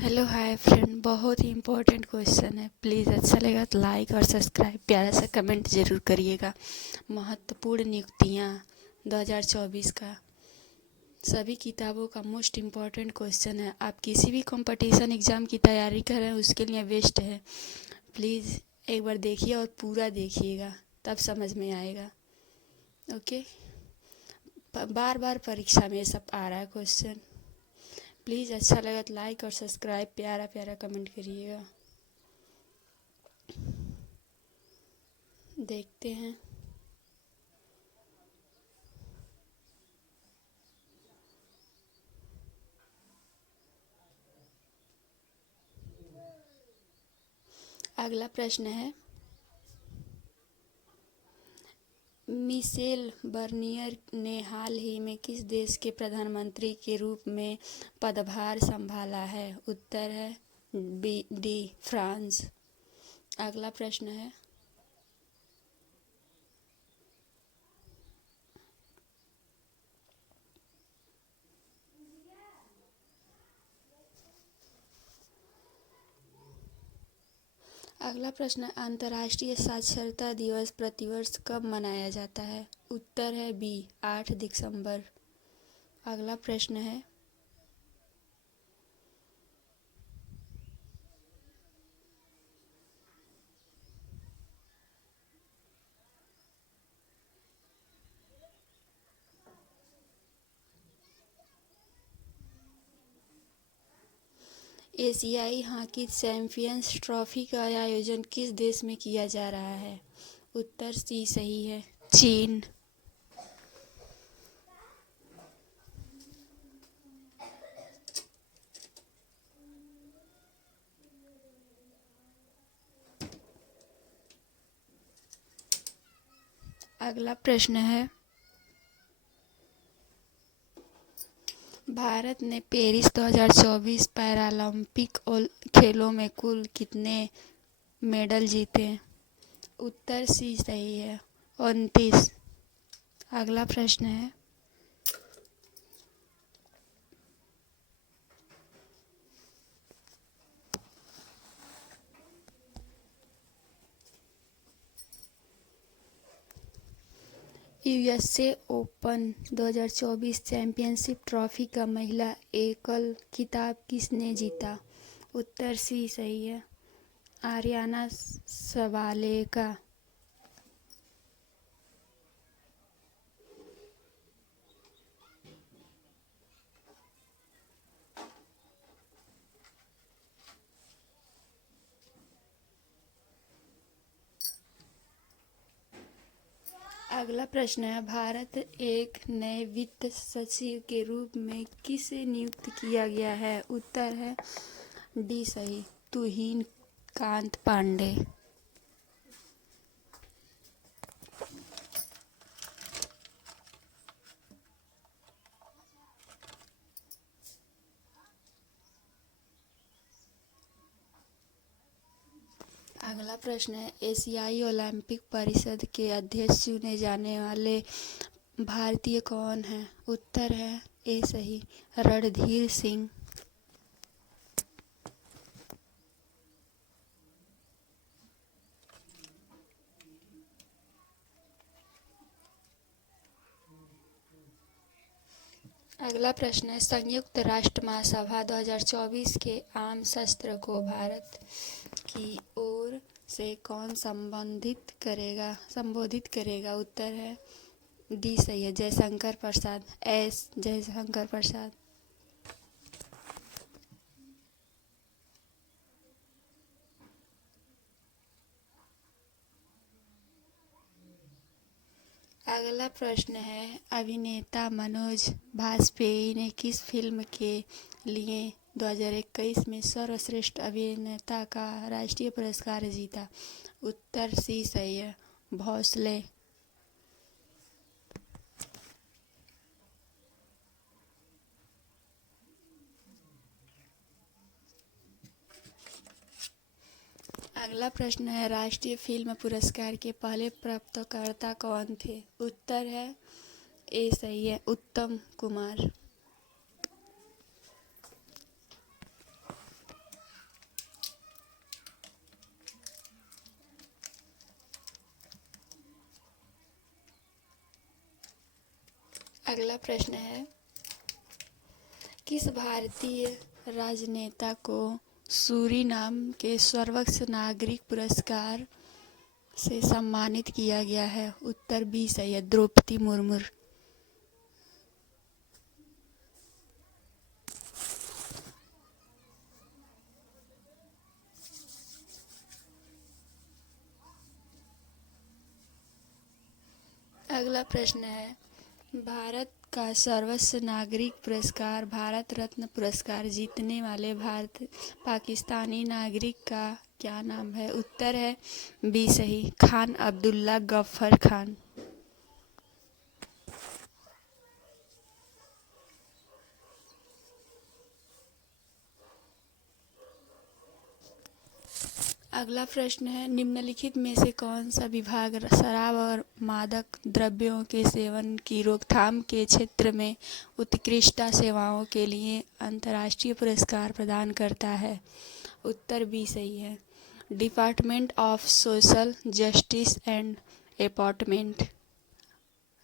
Hello hi friend, बहुत ही important question है। Please अच्छा लगा तो लाइक और सब्सक्राइब, प्यारा सा कमेंट ज़रूर करिएगा। महत्वपूर्ण नियुक्तियाँ 2024 का सभी किताबों का मोस्ट इम्पॉर्टेंट क्वेश्चन है। आप किसी भी कंपटीशन एग्ज़ाम की तैयारी कर रहे हैं उसके लिए बेस्ट है। प्लीज़ एक बार देखिए और पूरा देखिएगा, तब समझ में आएगा। ओके, बार बार परीक्षा में सब आ रहा है क्वेश्चन। प्लीज़ अच्छा लगा तो लाइक और सब्सक्राइब, प्यारा प्यारा कमेंट करिएगा। देखते हैं। अगला प्रश्न है, मिशेल बर्नियर ने हाल ही में किस देश के प्रधानमंत्री के रूप में पदभार संभाला है? उत्तर है डी फ्रांस। अगला प्रश्न है, अंतर्राष्ट्रीय साक्षरता दिवस प्रतिवर्ष कब मनाया जाता है? उत्तर है बी 8 दिसंबर। अगला प्रश्न है, एशियाई हॉकी चैंपियंस ट्रॉफी का आयोजन किस देश में किया जा रहा है? उत्तर सी सही है, चीन। अगला प्रश्न है, भारत ने पेरिस 2024 पैरालंपिक खेलों में कुल कितने मेडल जीते? उत्तर सी सही है, 29। अगला प्रश्न है, यूएसए ओपन 2024 चैंपियनशिप ट्रॉफी का महिला एकल खिताब किसने जीता? उत्तर सी सही है, आर्याना सबालेका। अगला प्रश्न है, भारत एक नए वित्त सचिव के रूप में किसे नियुक्त किया गया है? उत्तर है डी सही, तुहिन कांत पांडे। अगला प्रश्न है, एशियाई ओलंपिक परिषद के अध्यक्ष चुने जाने वाले भारतीय कौन हैं? उत्तर है ए सही, रणधीर सिंह। अगला प्रश्न है, संयुक्त राष्ट्र महासभा 2024 के आम सत्र को भारत की ओर से कौन संबोधित करेगा? उत्तर है डी सही है, जयशंकर प्रसाद, एस जयशंकर प्रसाद। अगला प्रश्न है, अभिनेता मनोज बाजपेयी ने किस फिल्म के लिए 2021 में सर्वश्रेष्ठ अभिनेता का राष्ट्रीय पुरस्कार जीता? उत्तर सी सही है, भोसले। अगला प्रश्न है, राष्ट्रीय फिल्म पुरस्कार के पहले प्राप्तकर्ता कौन थे? उत्तर है ए सही है, उत्तम कुमार। अगला प्रश्न है, किस भारतीय राजनेता को सूरीनाम के सर्वोच्च नागरिक पुरस्कार से सम्मानित किया गया है? उत्तर बी सही है, द्रौपदी मुर्मू। अगला प्रश्न है, भारत का सर्वोच्च नागरिक पुरस्कार भारत रत्न पुरस्कार जीतने वाले पाकिस्तानी नागरिक का क्या नाम है? उत्तर है बी सही, खान अब्दुल्ला गफ्फर खान। अगला प्रश्न है, निम्नलिखित में से कौन सा विभाग शराब और मादक द्रव्यों के सेवन की रोकथाम के क्षेत्र में उत्कृष्ट सेवाओं के लिए अंतर्राष्ट्रीय पुरस्कार प्रदान करता है? उत्तर बी सही है, department of social justice and empowerment.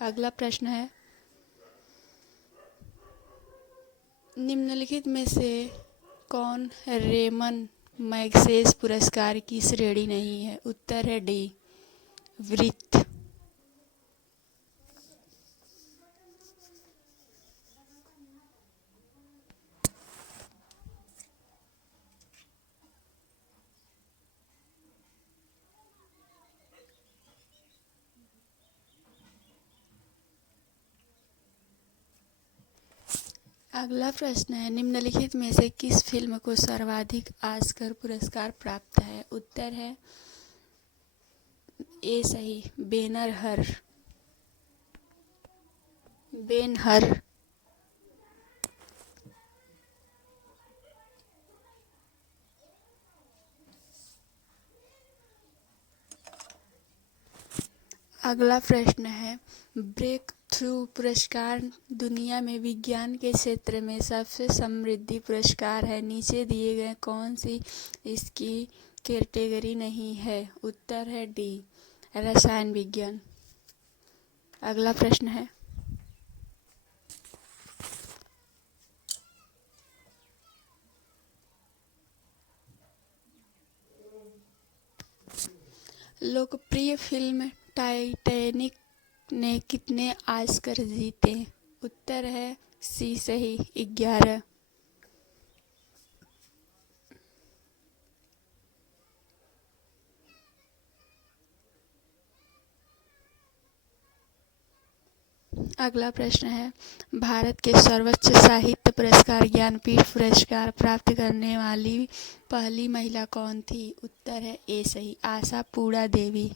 अगला प्रश्न है, निम्नलिखित में से कौन रेमन मैग्सेसे पुरस्कार की श्रेणी नहीं है? उत्तर है डी, वृत्त। अगला प्रश्न है, निम्नलिखित में से किस फिल्म को सर्वाधिक ऑस्कर पुरस्कार प्राप्त है? उत्तर है ए सही, बेन-हर। अगला प्रश्न है, ब्रेक थ्रू पुरस्कार दुनिया में विज्ञान के क्षेत्र में सबसे समृद्ध पुरस्कार है, नीचे दिए गए कौन सी इसकी कैटेगरी नहीं है? उत्तर है डी, रसायन विज्ञान। अगला प्रश्न है, लोकप्रिय फिल्म टाइटैनिक ने कितने ऑस्कर जीते? उत्तर है सी सही, 11। अगला प्रश्न है, भारत के सर्वोच्च साहित्य पुरस्कार ज्ञानपीठ पुरस्कार प्राप्त करने वाली पहली महिला कौन थी? उत्तर है ए सही, आशापूरा देवी।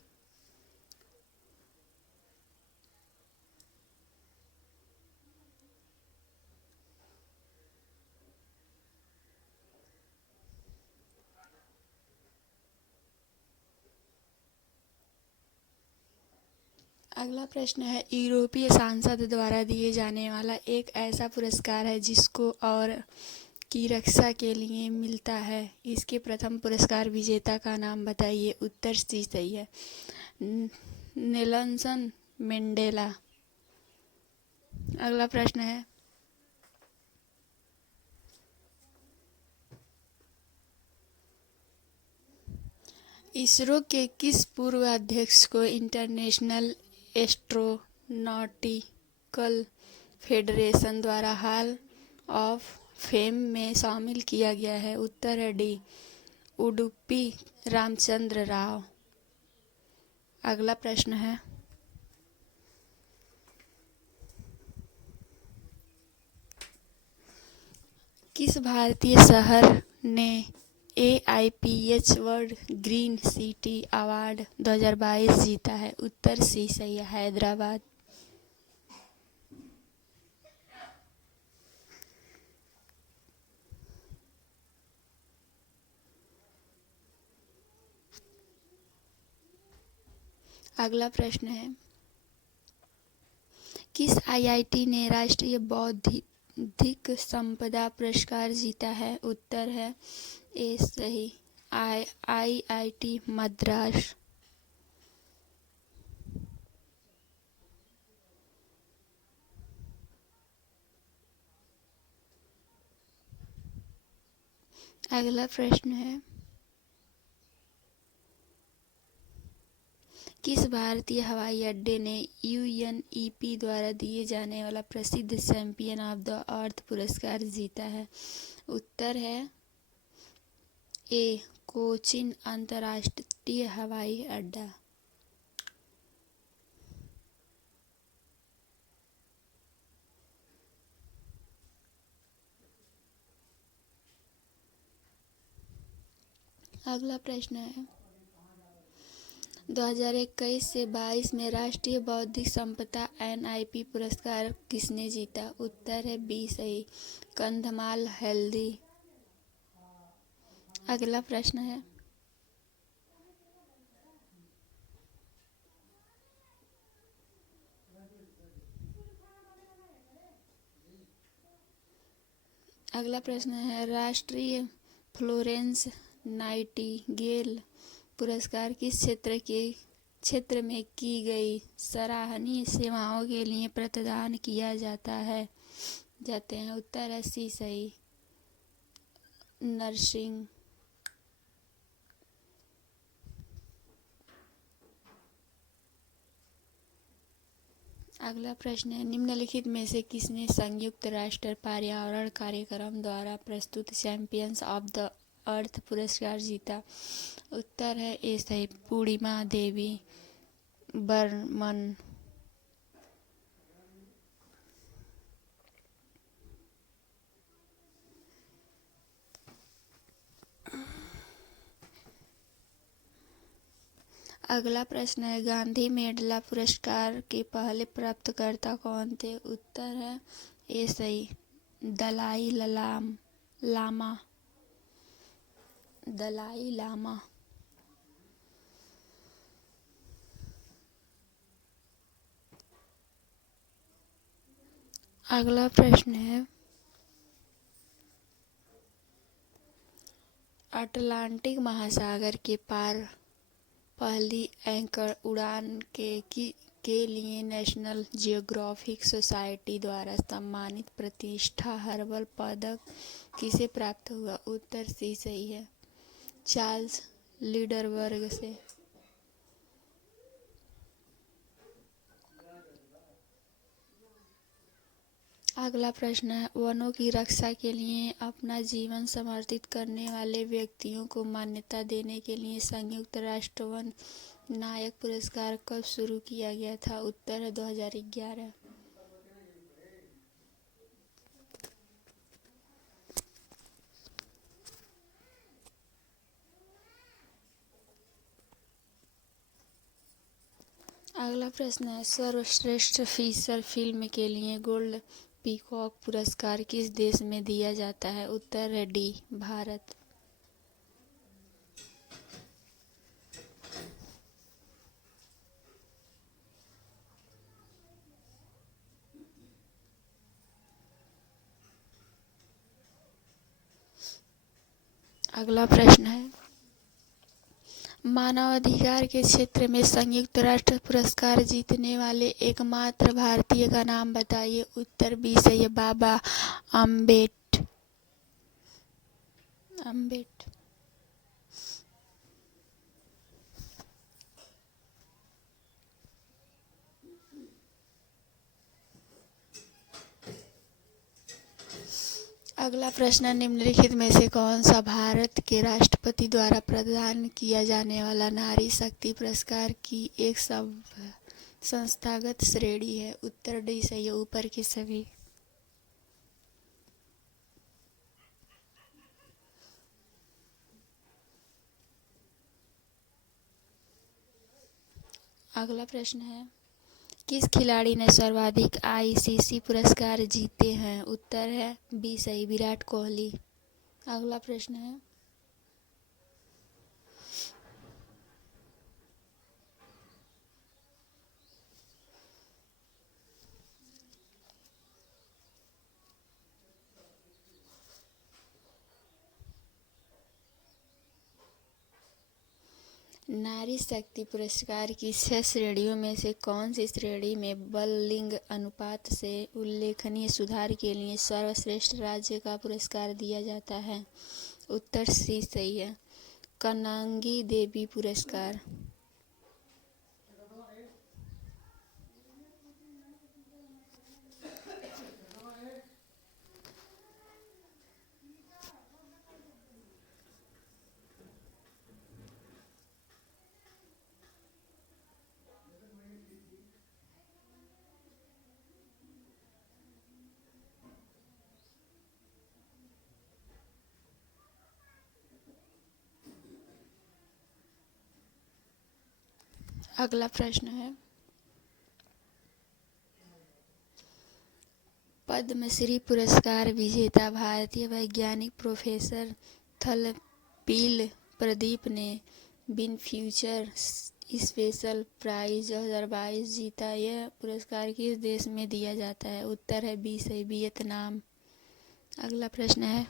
अगला प्रश्न है, यूरोपीय सांसद द्वारा दिए जाने वाला एक ऐसा पुरस्कार है जिसको और की रक्षा के लिए मिलता है, इसके प्रथम पुरस्कार विजेता का नाम बताइए? उत्तर सी सही है, नेल्सन मंडेला। अगला प्रश्न है, इसरो के किस पूर्व अध्यक्ष को इंटरनेशनल एस्ट्रोनॉटिकल फेडरेशन द्वारा हॉल ऑफ फेम में शामिल किया गया है? उत्तर है डी, उडुपी रामचंद्र राव। अगला प्रश्न है, किस भारतीय शहर ने AIPH world green city award 2022 जीता है? उत्तर सी सही है, हैदराबाद। अगला प्रश्न है, किस IIT ने राष्ट्रीय बौद्धिक संपदा पुरस्कार जीता है? उत्तर है ए सही, IIT मद्रास। अगला प्रश्न है, किस भारतीय हवाई अड्डे ने UNEP द्वारा दिए जाने वाला प्रसिद्ध चैंपियन ऑफ द अर्थ पुरस्कार जीता है? उत्तर है ए. कोचीन अंतर्राष्ट्रीय हवाई अड्डा। अगला प्रश्न है, 2021 से 22 में राष्ट्रीय बौद्धिक संपदा NIP पुरस्कार किसने जीता? उत्तर है बी सही, कंधमाल हेल्दी। अगला प्रश्न है, राष्ट्रीय फ्लोरेंस नाइटिंगेल पुरस्कार किस क्षेत्र में की गई सराहनीय सेवाओं के लिए प्रदान किया जाते हैं? उत्तर है सी सही, नर्सिंग। अगला प्रश्न है, निम्नलिखित में से किसने संयुक्त राष्ट्र पर्यावरण कार्यक्रम द्वारा प्रस्तुत चैंपियंस ऑफ द अर्थ पुरस्कार जीता? उत्तर है ए सही, पूर्णिमा देवी बर्मन। अगला प्रश्न है, गांधी मेडला पुरस्कार के पहले प्राप्तकर्ता कौन थे? उत्तर है ए सही, दलाई लामा। अगला प्रश्न है, अटलांटिक महासागर के पार पहली एंकर उड़ान के लिए नेशनल जियोग्राफिक सोसाइटी द्वारा सम्मानित प्रतिष्ठा हर्बल पदक किसे प्राप्त हुआ? उत्तर सी सही है, चार्ल्स लीडरबर्ग से। अगला प्रश्न है, वनों की रक्षा के लिए अपना जीवन समर्पित करने वाले व्यक्तियों को मान्यता देने के लिए संयुक्त राष्ट्र वन नायक पुरस्कार कब शुरू किया गया था? उत्तर है 2011। अगला प्रश्न है, सर्वश्रेष्ठ फीचर फिल्म के लिए गोल्ड पीकॉक पुरस्कार किस देश में दिया जाता है? उत्तर है डी, भारत। अगला प्रश्न है, मानवाधिकार के क्षेत्र में संयुक्त राष्ट्र पुरस्कार जीतने वाले एकमात्र भारतीय का नाम बताइए? उत्तर बी सही है, बाबा अम्बेडकर। अगला प्रश्न, निम्नलिखित में से कौन सा भारत के राष्ट्रपति द्वारा प्रदान किया जाने वाला नारी शक्ति पुरस्कार की एक संस्थागत श्रेणी है? उत्तर डी सही है, ऊपर के सभी। अगला प्रश्न है, किस खिलाड़ी ने सर्वाधिक ICC पुरस्कार जीते हैं? उत्तर है बी सही, विराट कोहली। अगला प्रश्न है, नारी शक्ति पुरस्कार की 6 श्रेणियों में से कौन सी श्रेणी में बल लिंग अनुपात से उल्लेखनीय सुधार के लिए सर्वश्रेष्ठ राज्य का पुरस्कार दिया जाता है? उत्तर सी सही है। कन्नांगी देवी पुरस्कार। अगला प्रश्न है, पद्मश्री पुरस्कार विजेता भारतीय वैज्ञानिक प्रोफेसर थलपील प्रदीप ने बिन फ्यूचर स्पेशल प्राइज 2022 जीता। यह पुरस्कार किस देश में दिया जाता है? उत्तर है बी सही, वियतनाम। अगला प्रश्न है,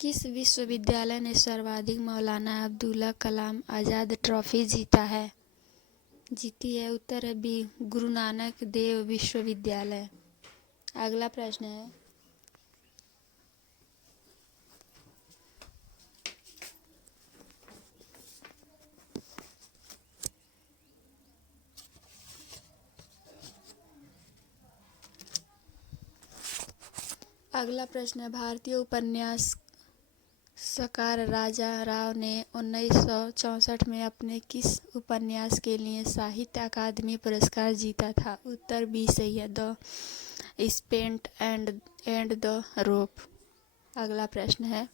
किस विश्वविद्यालय ने सर्वाधिक मौलाना अब्दुल कलाम आज़ाद ट्रॉफी जीती है? उत्तर है बी, गुरु नानक देव विश्वविद्यालय। अगला प्रश्न है, भारतीय उपन्यासकार राजा राव ने 1964 में अपने किस उपन्यास के लिए साहित्य अकादमी पुरस्कार जीता था? उत्तर बी सही है, the spent and the rope. अगला प्रश्न है,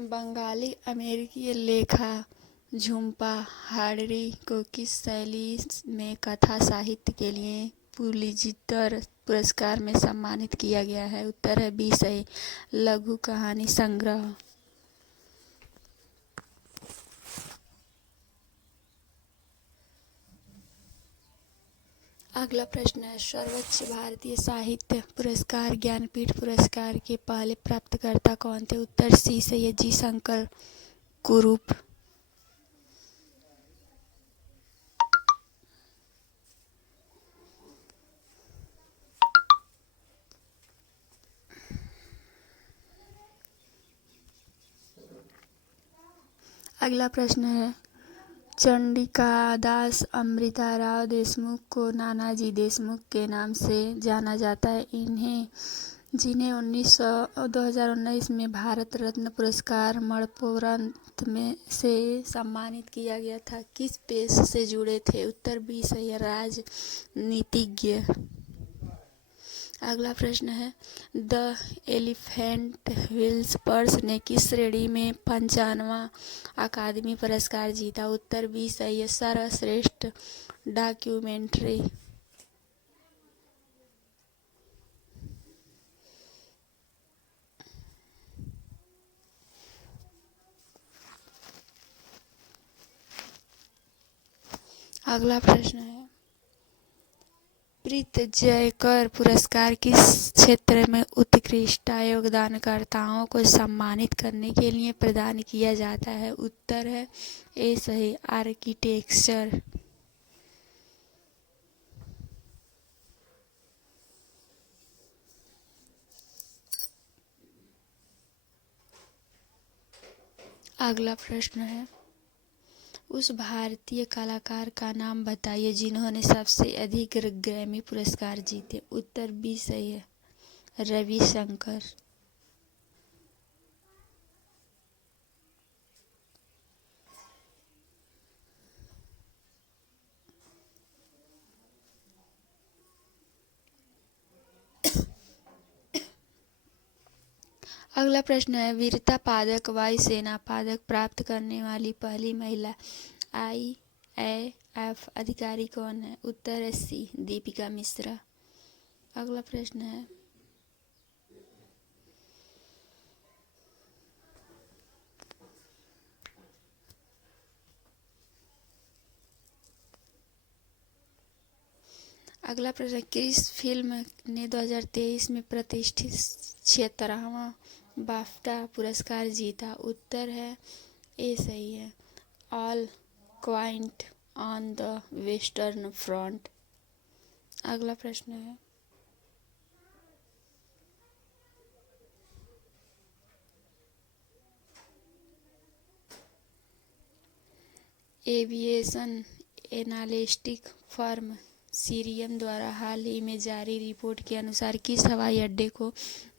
बंगाली अमेरिकी लेखक झुम्पा लाहिड़ी को किस शैली में कथा साहित्य के लिए पुलित्जर पुरस्कार में सम्मानित किया गया है? उत्तर है बी सही, लघु कहानी संग्रह। अगला प्रश्न है, सर्वोच्च भारतीय साहित्य पुरस्कार ज्ञानपीठ पुरस्कार के पहले प्राप्तकर्ता कौन थे? उत्तर सी सही है, जी शंकर कुरूप। अगला प्रश्न है, चंडिकादास अमृताराव देशमुख को नानाजी देशमुख के नाम से जाना जाता है। जिन्हें 2019 में भारत रत्न पुरस्कार मरणोपरांत में से सम्मानित किया गया था, किस पेशे से जुड़े थे? उत्तर बी सही है, राजनीतिज्ञ। अगला प्रश्न है, द एलिफेंट व्हिस्परर्स ने किस श्रेणी में 55वां अकादमी पुरस्कार जीता? उत्तर बी सही है, सर्वश्रेष्ठ डॉक्यूमेंट्री। अगला प्रश्न है, प्रीतजयकर पुरस्कार किस क्षेत्र में उत्कृष्ट योगदानकर्ताओं को सम्मानित करने के लिए प्रदान किया जाता है? उत्तर है ए सही, आर्किटेक्चर। अगला प्रश्न है, उस भारतीय कलाकार का नाम बताइए जिन्होंने सबसे अधिक ग्रैमी पुरस्कार जीते। उत्तर बी सही है, रविशंकर। अगला प्रश्न है, वीरता पदक वायुसेना पदक प्राप्त करने वाली पहली महिला IAF अधिकारी कौन है? उत्तर है सी, दीपिका मिश्रा। अगला प्रश्न है, किस फिल्म ने 2023 में प्रतिष्ठित 76वां बाफ्टा पुरस्कार जीता? उत्तर है ए सही है, all quite on the western front. अगला प्रश्न है, एविएशन एनालिस्टिक फर्म सीरियम द्वारा हाल ही में जारी रिपोर्ट के अनुसार किस हवाई अड्डे को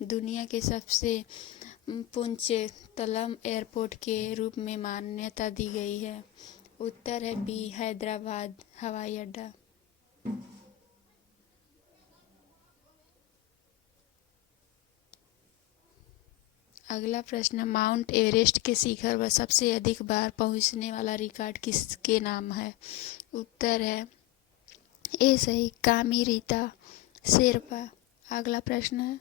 दुनिया के सबसे पुंचतलम एयरपोर्ट के रूप में मान्यता दी गई है? उत्तर है बी, हैदराबाद हवाई अड्डा। अगला प्रश्न, माउंट एवरेस्ट के शिखर पर सबसे अधिक बार पहुंचने वाला रिकॉर्ड किसके नाम है? उत्तर है ए सही, कामी रीता शेरपा। अगला प्रश्न है,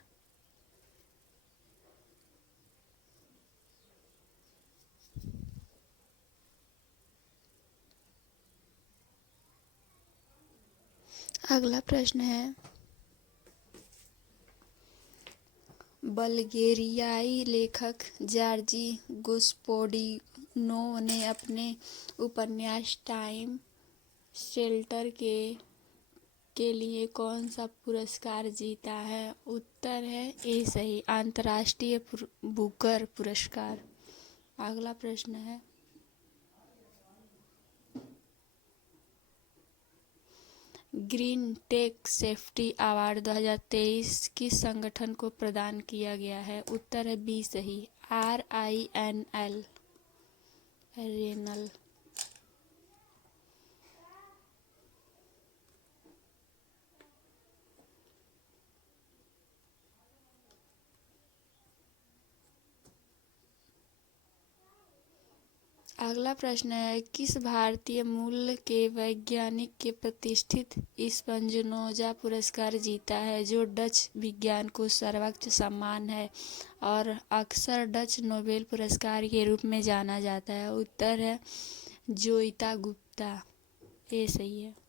अगला प्रश्न है, बल्गेरियाई लेखक जॉर्जी गोस्पोडिनोव ने अपने उपन्यास टाइम शेल्टर के लिए कौन सा पुरस्कार जीता है? उत्तर है ए सही, अंतर्राष्ट्रीय बुकर पुरस्कार। अगला प्रश्न है, ग्रीन टेक सेफ्टी अवार्ड 2023 किस संगठन को प्रदान किया गया है? उत्तर है बी सही, RINL रेनल। अगला प्रश्न है, किस भारतीय मूल के वैज्ञानिक के प्रतिष्ठित स्पंजनोजा पुरस्कार जीता है, जो डच विज्ञान को सर्वोच्च सम्मान है और अक्सर डच नोबेल पुरस्कार के रूप में जाना जाता है? उत्तर है जोइता गुप्ता, ये सही है।